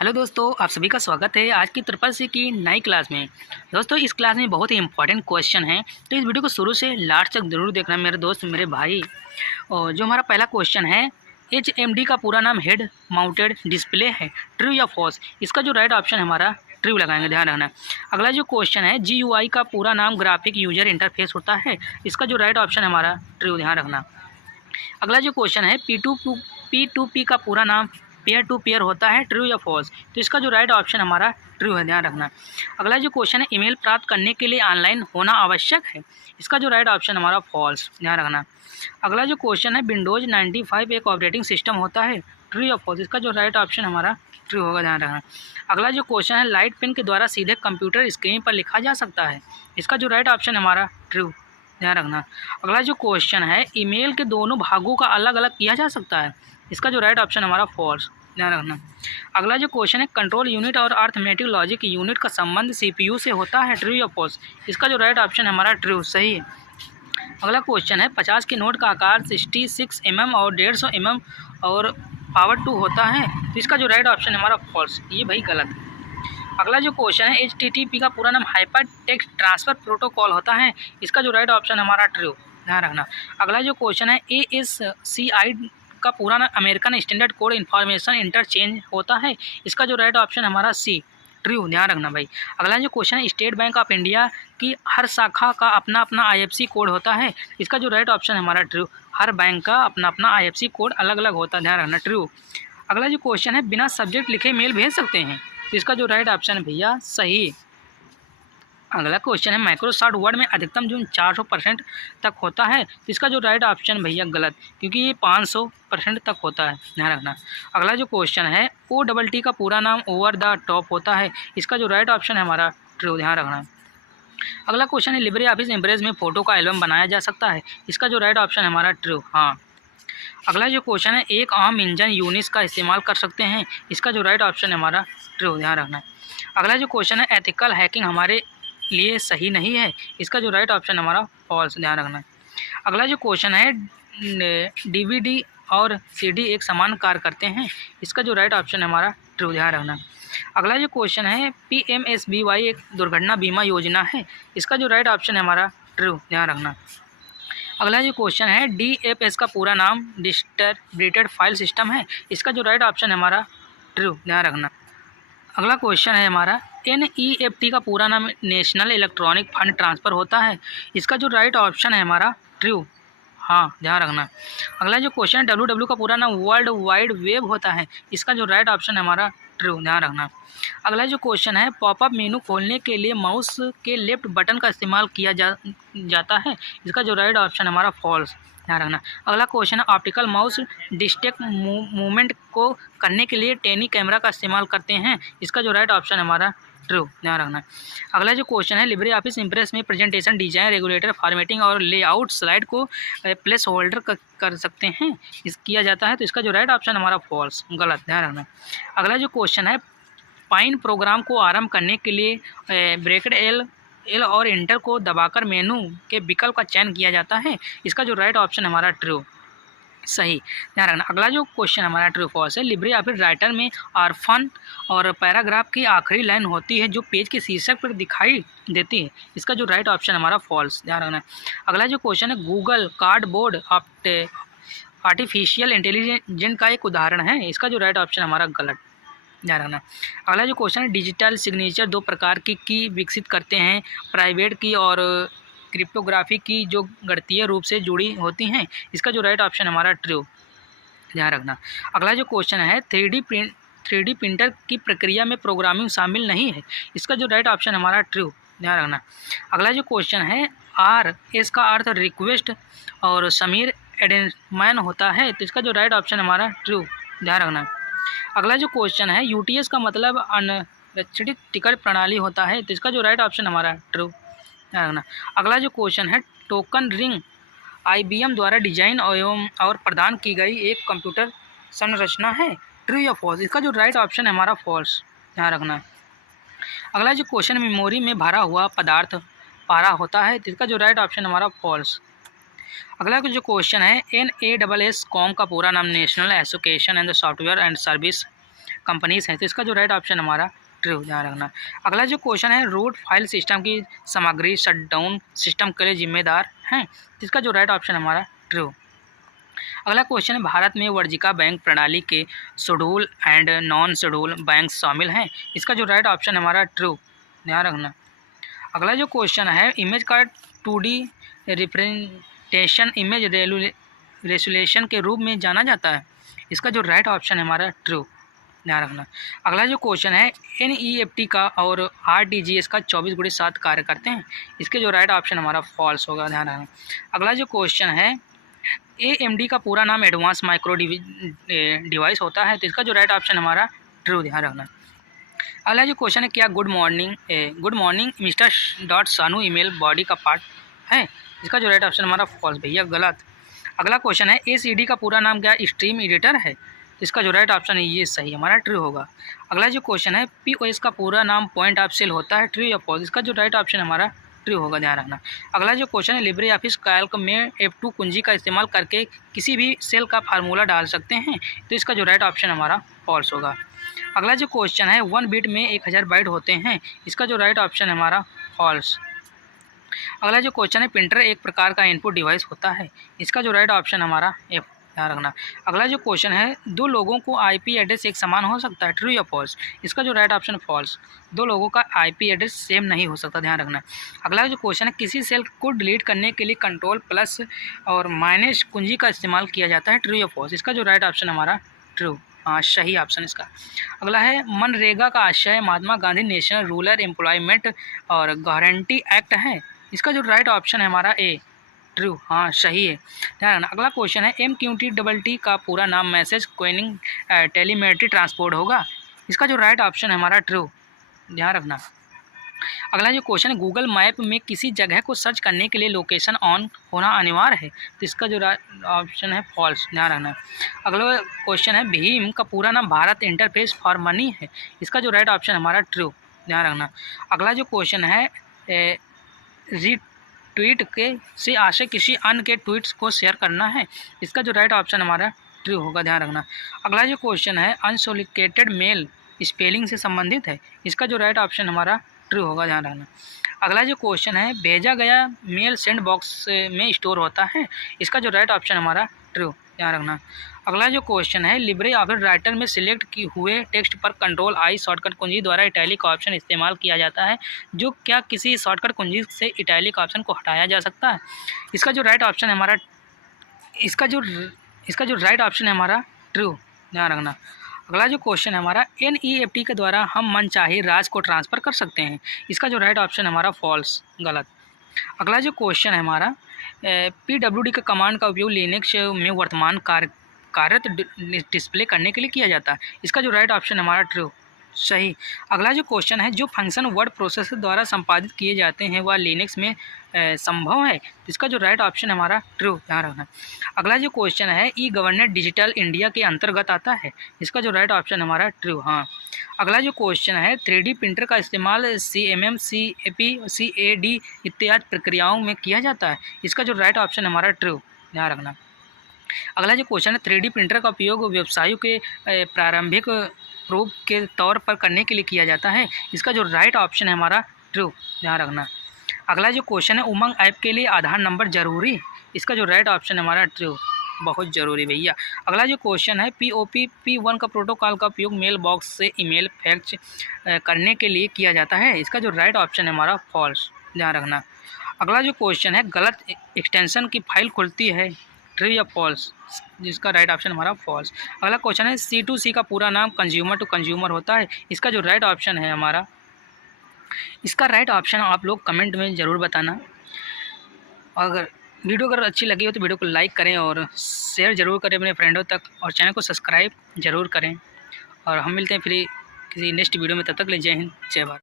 Hello दोस्तों, आप सभी का स्वागत है आज की ट्रिपल सी की नई क्लास में। दोस्तों, इस क्लास में बहुत ही इंपॉर्टेंट क्वेश्चन है, तो इस वीडियो को शुरू से लास्ट तक जरूर देखना मेरे दोस्त मेरे भाई। और जो हमारा पहला क्वेश्चन है, HMD का पूरा नाम हेड माउंटेड डिस्प्ले है, ट्रू या फॉल्स? इसका जो राइट ऑप्शन है हमारा ट्रू लगाएंगे, ध्यान रखना। अगला जो क्वेश्चन है, GUI का पूरा नाम ग्राफिक यूजर इंटरफेस होता है, इसका जो राइट ऑप्शन है हमारा ट्रू, ध्यान रखना। अगला जो क्वेश्चन है, P2P का पूरा नाम पेयर टू पेयर होता है, ट्रू या फॉल्स? तो इसका जो राइट ऑप्शन हमारा ट्रू है, ध्यान रखना। अगला जो क्वेश्चन है, ईमेल प्राप्त करने के लिए ऑनलाइन होना आवश्यक है, इसका जो राइट ऑप्शन हमारा फॉल्स, ध्यान रखना। अगला जो क्वेश्चन है, विंडोज 95 एक ऑपरेटिंग सिस्टम होता है, ट्रू या फॉल्स? इसका जो राइट ऑप्शन हमारा ट्रू होगा, ध्यान रखना। अगला जो क्वेश्चन है, लाइट पेन के द्वारा सीधे कंप्यूटर स्क्रीन पर लिखा जा सकता है, इसका जो राइट ऑप्शन हमारा ट्रू, ध्यान रखना। अगला जो क्वेश्चन है, ईमेल के दोनों भागों का अलग अलग किया जा सकता है, इसका जो राइट ऑप्शन हमारा फॉल्स, ध्यान रखना। अगला जो क्वेश्चन है, कंट्रोल यूनिट और अर्थमेटिक लॉजिक यूनिट का संबंध CPU से होता है, ट्रू या फॉल्स? इसका जो राइट ऑप्शन है हमारा ट्रू, सही है। अगला क्वेश्चन है, 50 के नोट का आकार 66 mm और 150 mm और पावर 2 होता है, तो इसका जो राइट ऑप्शन है हमारा फॉल्स, ये भाई गलत है। अगला जो क्वेश्चन है, HTTP का पूरा नाम हाइपर टेक्स्ट ट्रांसफ़र प्रोटोकॉल होता है, इसका जो राइट ऑप्शन हमारा ट्रू, ध्यान रखना। अगला जो क्वेश्चन है, ASCI का पूरा नाम American standard code information interchange होता है, इसका जो राइट ऑप्शन हमारा सी, ट्रू, ध्यान रखना भाई। अगला जो क्वेश्चन है, स्टेट बैंक ऑफ इंडिया की हर शाखा का अपना अपना IFSC कोड होता है, इसका जो राइट ऑप्शन है हमारा ट्रू। हर बैंक का अपना अपना IFSC कोड अलग अलग होता है, ध्यान रखना, ट्रू। अगला जो क्वेश्चन है, बिना सब्जेक्ट लिखे मेल भेज सकते हैं, तो इसका जो राइट ऑप्शन है भैया सही। अगला क्वेश्चन है, माइक्रोसॉफ्ट वर्ड में अधिकतम जूम 400% तक होता है, तो इसका जो राइट ऑप्शन भैया गलत, क्योंकि ये 500% तक होता है, ध्यान रखना। अगला जो क्वेश्चन है, OTT का पूरा नाम ओवर द टॉप होता है, इसका जो राइट ऑप्शन है हमारा ट्रू, ध्यान रखना। अगला क्वेश्चन है, लिब्रे ऑफिस इम्प्रेस में फ़ोटो का एल्बम बनाया जा सकता है, इसका जो राइट ऑप्शन है हमारा ट्रू, हाँ। अगला जो क्वेश्चन है, एक आम इंजन यूनिक्स का इस्तेमाल कर सकते हैं, इसका जो राइट ऑप्शन है हमारा ट्रू, ध्यान रखना। अगला जो क्वेश्चन है, एथिकल हैकिंग हमारे लिए सही नहीं है, इसका जो राइट ऑप्शन है हमारा फॉल्स, ध्यान रखना। अगला जो क्वेश्चन है, DVD और CD एक समान कार्य करते हैं, इसका जो राइट ऑप्शन है हमारा ट्रू, ध्यान रखना। अगला जो क्वेश्चन है, PMSBY एक दुर्घटना बीमा योजना है, इसका जो राइट ऑप्शन है हमारा ट्रू, ध्यान रखना। अगला जो क्वेश्चन है, DFS का पूरा नाम डिस्ट्रीब्यूटेड फाइल सिस्टम है, इसका जो राइट ऑप्शन है हमारा ट्रू, ध्यान रखना। अगला क्वेश्चन है हमारा, NEFT का पूरा नाम नेशनल इलेक्ट्रॉनिक फंड ट्रांसफ़र होता है, इसका जो राइट ऑप्शन है हमारा ट्रू, हाँ, ध्यान रखना। अगला जो क्वेश्चन है, WWW का पूरा नाम वर्ल्ड वाइड वेब होता है, इसका जो राइट ऑप्शन है हमारा ट्रू, ध्यान रखना। अगला जो क्वेश्चन है, पॉपअप मेनू खोलने के लिए माउस के लेफ्ट बटन का इस्तेमाल किया जाता है, इसका जो राइट ऑप्शन है हमारा फॉल्स, ध्यान रखना। अगला क्वेश्चन है, ऑप्टिकल माउस डिटेक्ट मूवमेंट को करने के लिए टेनी कैमरा का इस्तेमाल करते हैं, इसका जो राइट ऑप्शन है हमारा ट्रू, ध्यान रखना। अगला जो क्वेश्चन है, लिब्रे ऑफिस इम्प्रेस में प्रेजेंटेशन डिजाइन रेगुलेटर फॉर्मेटिंग और लेआउट स्लाइड को प्लेस होल्डर कर सकते हैं, किया जाता है, तो इसका जो राइट ऑप्शन हमारा फॉल्स, गलत, ध्यान रखना। अगला जो क्वेश्चन है, पाइन प्रोग्राम को आरंभ करने के लिए ब्रैकेट L और इंटर को दबाकर मेनू के विकल्प का चयन किया जाता है, इसका जो राइट ऑप्शन हमारा ट्रू, सही, ध्यान रखना। अगला जो क्वेश्चन हमारा ट्रू फॉल्स है, लिब्रे ऑफिस राइटर में ऑर्फन और पैराग्राफ की आखिरी लाइन होती है जो पेज के शीर्षक पर दिखाई देती है, इसका जो राइट ऑप्शन हमारा फॉल्स, ध्यान रखना। अगला जो क्वेश्चन है, गूगल कार्डबोर्ड आर्टिफिशियल इंटेलिजेंस का एक उदाहरण है, इसका जो राइट ऑप्शन हमारा गलत, ध्यान रखना। अगला जो क्वेश्चन है, डिजिटल सिग्नेचर दो प्रकार की विकसित करते हैं, प्राइवेट की और क्रिप्टोग्राफी की, जो गणितीय रूप से जुड़ी होती हैं, इसका जो राइट ऑप्शन हमारा ट्रू, ध्यान रखना। अगला जो क्वेश्चन है, 3D प्रिंटर की प्रक्रिया में प्रोग्रामिंग शामिल नहीं है, इसका जो राइट ऑप्शन हमारा ट्रू, ध्यान रखना। अगला जो क्वेश्चन है, RS का अर्थ रिक्वेस्ट और समीर एडेनमैन होता है, तो इसका जो राइट ऑप्शन हमारा ट्रू, ध्यान रखना। अगला जो क्वेश्चन है, UTS का मतलब अनरक्षित टिकट प्रणाली होता है, तो इसका जो राइट ऑप्शन हमारा ट्रू, ध्यान रखना। अगला जो क्वेश्चन है, टोकन रिंग IBM द्वारा डिजाइन और प्रदान की गई एक कंप्यूटर संरचना है, ट्रू या फॉल्स? इसका जो राइट ऑप्शन है हमारा फॉल्स, ध्यान रखना। अगला जो क्वेश्चन, मेमोरी में भरा हुआ पदार्थ पारा होता है, तो इसका जो राइट ऑप्शन हमारा फॉल्स। अगला जो क्वेश्चन है, NASSCOM का पूरा नाम national association and software and service companies हैं, तो इसका जो राइट ऑप्शन हमारा ट्रू, ध्यान रखना। अगला जो क्वेश्चन है, रूट फाइल सिस्टम की सामग्री शटडाउन सिस्टम के लिए जिम्मेदार हैं, तो इसका जो राइट ऑप्शन हमारा ट्रू। अगला क्वेश्चन है, भारत में वर्जिका बैंक प्रणाली के schedule and non schedule bank शामिल हैं, इसका जो राइट ऑप्शन हमारा ट्रू, ध्यान रखना। अगला जो क्वेश्चन है, इमेज का 2D रिप्रेजेंटेशन इमेज रेजोल्यूशन के रूप में जाना जाता है, इसका जो राइट ऑप्शन है हमारा ट्रू, ध्यान रखना। अगला जो क्वेश्चन है, NEFT का और RTGS का 24/7 कार्य करते हैं, इसके जो राइट ऑप्शन हमारा फॉल्स होगा, ध्यान रखना। अगला जो क्वेश्चन है, AMD का पूरा नाम एडवांस माइक्रो डिवाइस होता है, तो इसका जो राइट ऑप्शन हमारा ट्रू, ध्यान रखना। अगला जो क्वेश्चन है, क्या गुड मॉर्निंग मिस्टर डॉट सानू ईमेल बॉडी का पार्ट है, इसका जो राइट ऑप्शन हमारा फॉल्स, भैया गलत। अगला क्वेश्चन है, ACD का पूरा नाम क्या स्ट्रीम एडिटर है, तो इसका जो राइट ऑप्शन है ये सही हमारा ट्रू होगा। अगला जो क्वेश्चन है, POS का पूरा नाम पॉइंट ऑफ सेल होता है, ट्रू या फॉल्स, इसका जो राइट ऑप्शन हमारा ट्रू होगा, ध्यान रखना। अगला जो क्वेश्चन है, लिब्रे ऑफिस कैल्क में F2 कुंजी का इस्तेमाल करके किसी भी सेल का फार्मूला डाल सकते हैं, तो इसका जो राइट ऑप्शन हमारा फॉल्स होगा। अगला जो क्वेश्चन है, 1 बिट में 1000 बाइट होते हैं, इसका जो राइट ऑप्शन है हमारा फॉल्स। अगला जो क्वेश्चन है, प्रिंटर एक प्रकार का इनपुट डिवाइस होता है, इसका जो राइट ऑप्शन हमारा एफ, ध्यान रखना। अगला जो क्वेश्चन है, दो लोगों को IP एड्रेस एक समान हो सकता है, ट्रू या फॉल्स, इसका जो राइट ऑप्शन फॉल्स, दो लोगों का IP एड्रेस सेम नहीं हो सकता, ध्यान रखना। अगला जो क्वेश्चन है, किसी सेल को डिलीट करने के लिए कंट्रोल प्लस और माइनस कुंजी का इस्तेमाल किया जाता है, ट्रू या फॉल्स, इसका जो राइट ऑप्शन हमारा ट्रू, हाँ सही ऑप्शन इसका। अगला है, मनरेगा का आशय Mahatma Gandhi national rural employment और गारंटी एक्ट है, इसका जो राइट ऑप्शन है हमारा ए, ट्रू, हाँ सही है, ध्यान रखना। अगला क्वेश्चन है, MQTT का पूरा नाम मैसेज क्वेनिंग टेलीमेट्री ट्रांसपोर्ट होगा, इसका जो राइट ऑप्शन है हमारा ट्रू, ध्यान रखना। अगला जो क्वेश्चन है, गूगल मैप में किसी जगह को सर्च करने के लिए लोकेशन ऑन होना अनिवार्य है, तो इसका जो ऑप्शन है फॉल्स, ध्यान रखना। अगला क्वेश्चन है, भीम का पूरा नाम भारत इंटरफेस फॉर मनी है, इसका जो राइट ऑप्शन हमारा ट्रू, ध्यान रखना। अगला जो क्वेश्चन है, ट्वीट के से आशय किसी अन्य के ट्वीट्स को शेयर करना है, इसका जो राइट ऑप्शन हमारा ट्रू होगा, ध्यान रखना। अगला जो क्वेश्चन है, अनसोलिकेटेड मेल स्पेलिंग से संबंधित है, इसका जो राइट ऑप्शन हमारा ट्रू होगा, ध्यान रखना। अगला जो क्वेश्चन है, भेजा गया मेल सेंड बॉक्स में स्टोर होता है, इसका जो राइट ऑप्शन हमारा ट्रू, ध्यान रखना। अगला जो क्वेश्चन है, लिब्रे ऑफिस राइटर में सिलेक्ट की हुए टेक्स्ट पर कंट्रोल आई शॉर्टकट कुंजी द्वारा इटैलिक ऑप्शन इस्तेमाल किया जाता है, जो क्या किसी शॉर्टकट कुंजी से इटैलिक ऑप्शन को हटाया जा सकता है, इसका जो राइट ऑप्शन है हमारा, इसका जो राइट ऑप्शन है हमारा ट्रू, ध्यान रखना। अगला जो क्वेश्चन है हमारा, NEFT के द्वारा हम मनचाही राशि को ट्रांसफ़र कर सकते हैं, इसका जो राइट ऑप्शन है हमारा फॉल्स, गलत। अगला जो क्वेश्चन है हमारा, PWD का कमांड का उपयोग लिनक्स में वर्तमान कार्यरत डिस्प्ले करने के लिए किया जाता है, इसका जो राइट ऑप्शन है हमारा ट्रू, सही। अगला जो क्वेश्चन है, जो फंक्शन वर्ड प्रोसेसर द्वारा संपादित किए जाते हैं वह लिनक्स में संभव है, इसका जो राइट ऑप्शन है हमारा ट्रू, ध्यान रखना। अगला जो क्वेश्चन है, E-गवर्नेंस डिजिटल इंडिया के अंतर्गत आता है, इसका जो राइट ऑप्शन हमारा ट्रू, हाँ। अगला जो क्वेश्चन है, 3D प्रिंटर का इस्तेमाल CMM CAP CAD इत्यादि प्रक्रियाओं में किया जाता है, इसका जो राइट ऑप्शन हमारा ट्रू, ध्यान रखना। अगला जो क्वेश्चन है, 3D प्रिंटर का उपयोग व्यवसायों के प्रारंभिक प्रूफ के तौर पर करने के लिए किया जाता है, इसका जो राइट ऑप्शन है हमारा ट्रू, ध्यान रखना। अगला जो क्वेश्चन है, उमंग ऐप के लिए आधार नंबर जरूरी, इसका जो राइट ऑप्शन है हमारा ट्रू, बहुत ज़रूरी भैया। अगला जो क्वेश्चन है, POP1 का प्रोटोकॉल का उपयोग मेल बॉक्स से ईमेल फैक्स करने के लिए किया जाता है, इसका जो राइट ऑप्शन है हमारा फॉल्स, ध्यान रखना। अगला जो क्वेश्चन है, गलत एक्सटेंशन की फाइल खुलती है, ट्रू या फॉल्स, जिसका राइट ऑप्शन हमारा फॉल्स। अगला क्वेश्चन है, C2C का पूरा नाम कंज्यूमर टू कंज्यूमर होता है, इसका जो राइट ऑप्शन है हमारा, इसका राइट ऑप्शन आप लोग कमेंट में ज़रूर बताना। अगर अच्छी लगी हो तो वीडियो को लाइक करें और शेयर ज़रूर करें अपने फ्रेंडों तक, और चैनल को सब्सक्राइब ज़रूर करें, और हम मिलते हैं फिर किसी नेक्स्ट वीडियो में, तब तक ले जय हिंद जय भारत।